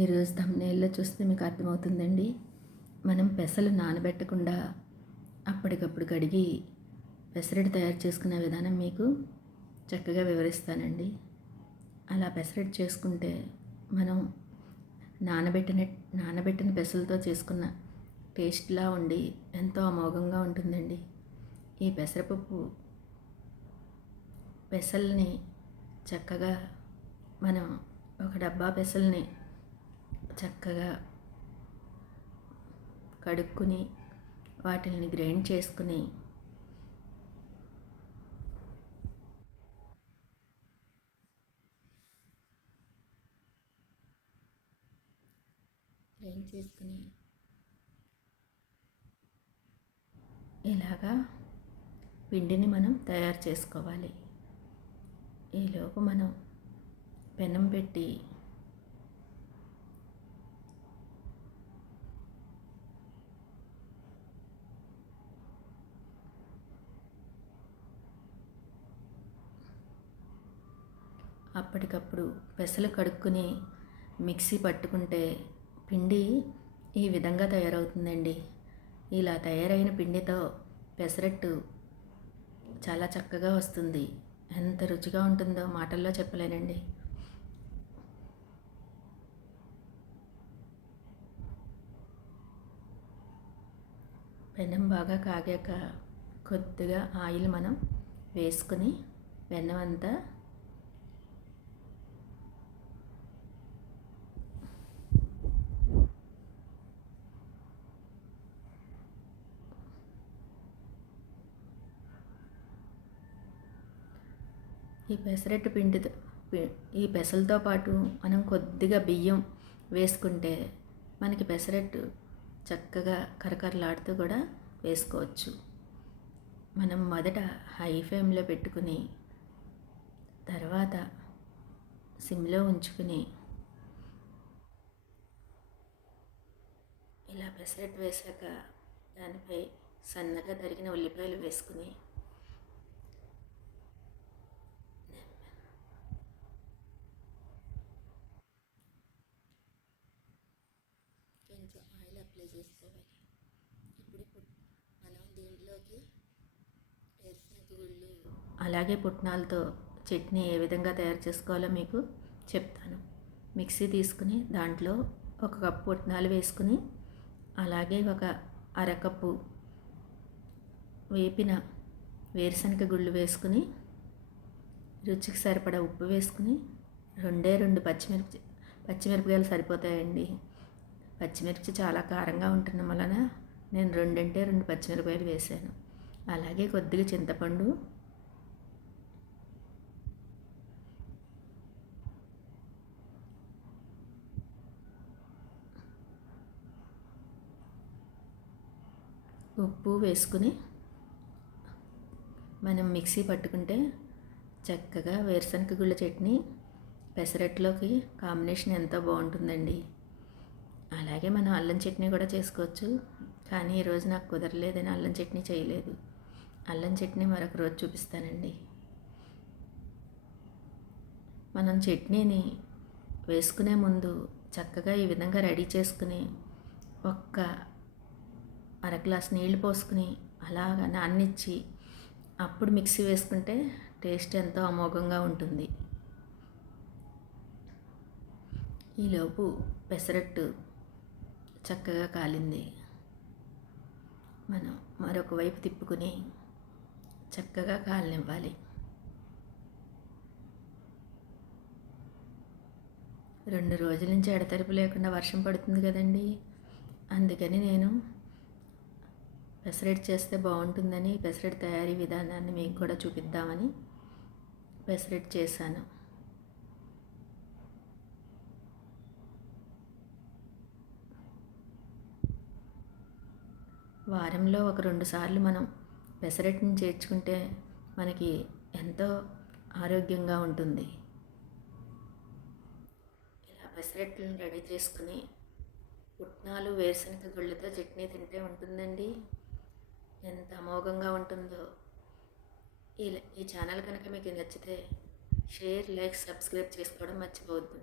ఈరోజు thumbnail-లో చూస్తే మీకు అర్థమవుతుందండి. మనం పెసలు నానబెట్టకుండా అప్పటికప్పుడు కడిగి పెసరట్టు తయారు చేసుకునే విధానం మీకు చక్కగా వివరిస్తానండి. అలా పెసరట్టు చేసుకుంటే మనం నానబెట్టిన నానబెట్టిన పెసలతో చేసుకున్న టేస్ట్లా ఉండి ఎంతో అమోఘంగా ఉంటుందండి. ఈ పెసరపప్పు పెసల్ని చక్కగా మనం ఒక డబ్బా పెసల్ని చక్కగా కడుక్కుని వాటిని గ్రైండ్ చేసుకుని గ్రైండ్ చేసుకుని ఇలాగా పిండిని మనం తయారు చేసుకోవాలి. ఈలోపు మనం పెనం పెట్టి అప్పటికప్పుడు పెసలు కడుక్కుని మిక్సీ పట్టుకుంటే పిండి ఈ విధంగా తయారవుతుందండి. ఇలా తయారైన పిండితో పెసరట్టు చాలా చక్కగా వస్తుంది. ఎంత రుచిగా ఉంటుందో మాటల్లో చెప్పలేనండి. పెనం బాగా కాగాక కొద్దిగా ఆయిల్ మనం వేసుకుని వెన్నమంతా ఈ పెసరట్టు పిండితో ఈ పెసలతో పాటు మనం కొద్దిగా బియ్యం వేసుకుంటే మనకి పెసరట్టు చక్కగా కరకరలాడుతూ కూడా వేసుకోవచ్చు. మనం మొదట హై ఫ్లేమ్లో పెట్టుకుని తర్వాత సిమ్లో ఉంచుకుని ఇలా పెసరట్టు వేశాక దానిపై సన్నగా తరిగిన ఉల్లిపాయలు వేసుకుని కొంచెం ఆయిల్ అప్లై చేసుకోవాలి. ఇప్పుడు మనం దీంట్లోకి గుళ్ళు. అలాగే పుట్నాలతో చట్నీ ఏ విధంగా తయారు చేసుకోవాలో మీకు చెప్తాను. మిక్సీ తీసుకుని దాంట్లో ఒక కప్పు పుట్నాలు వేసుకుని అలాగే ఒక అరకప్పు వేపిన వేరుశనగ గుళ్ళు వేసుకుని రుచికి సరిపడా ఉప్పు వేసుకుని రెండే రెండు పచ్చిమిరప పచ్చిమిరపకాయలు సరిపోతాయండి. పచ్చిమిర్చి చాలా కారంగా ఉంటున్న వలన నేను రెండంటే రెండు పచ్చిమిరపకాయలు వేసాను. అలాగే కొద్దిగా చింతపండు. ఉప్పు వేసుకుని మనం మిక్సీ పట్టుకుంటే చక్కగా వేరుశనగ గుళ్ళ చట్నీ పెసరట్లోకి కాంబినేషన్ ఎంతో బాగుంటుందండి. అలాగే మనం అల్లం చట్నీ కూడా చేసుకోవచ్చు. కానీ ఈరోజు నాకు కుదరలేదని అల్లం చట్నీ చేయలేదు. అల్లం చట్నీ మరొక రోజు చూపిస్తానండి. మనం చట్నీని వేసుకునే ముందు చక్కగా ఈ విధంగా రెడీ చేసుకుని ఒక్క అర గ్లాస్ నీళ్ళు పోసుకుని అలాగా నాన్నిచ్చి అప్పుడు మిక్సీ వేసుకుంటే టేస్ట్ ఎంతో అమోఘంగా ఉంటుంది. ఈలోపు పెసరట్టు చక్కగా కాలింది. మనం మరొక వైపు తిప్పుకుని చక్కగా కాలనివ్వాలి రెండు రోజుల నుంచి ఎడతెరిపి లేకుండా వర్షం పడుతుంది కదండి. అందుకని నేను పెసరట్టు చేస్తే బాగుంటుందని పెసరట్టు తయారీ విధానాన్ని మీకు కూడా చూపిద్దామని పెసరట్టు చేశాను. వారంలో ఒక రెండు సార్లు మనం పెసరట్టుని చేర్చుకుంటే మనకి ఎంతో ఆరోగ్యంగా ఉంటుంది. ఇలా పెసరట్టులను రెడీ చేసుకుని పుట్నాలు వేరుశనగ గుళ్ళతో చట్నీ తింటే ఉంటుందండి. ఎంత అమోఘంగా ఉంటుందో. ఈ ఈ ఛానల్ కనుక మీకు నచ్చితే షేర్ లైక్ సబ్స్క్రైబ్ చేసుకోవడం మర్చిపోవద్దు.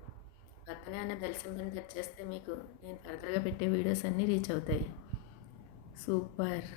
పక్కనే ఉన్న బెల్ సింబల్ని టచ్ చేస్తే మీకు నేను ఫర్దర్గా పెట్టే వీడియోస్ అన్నీ రీచ్ అవుతాయి. సూపర్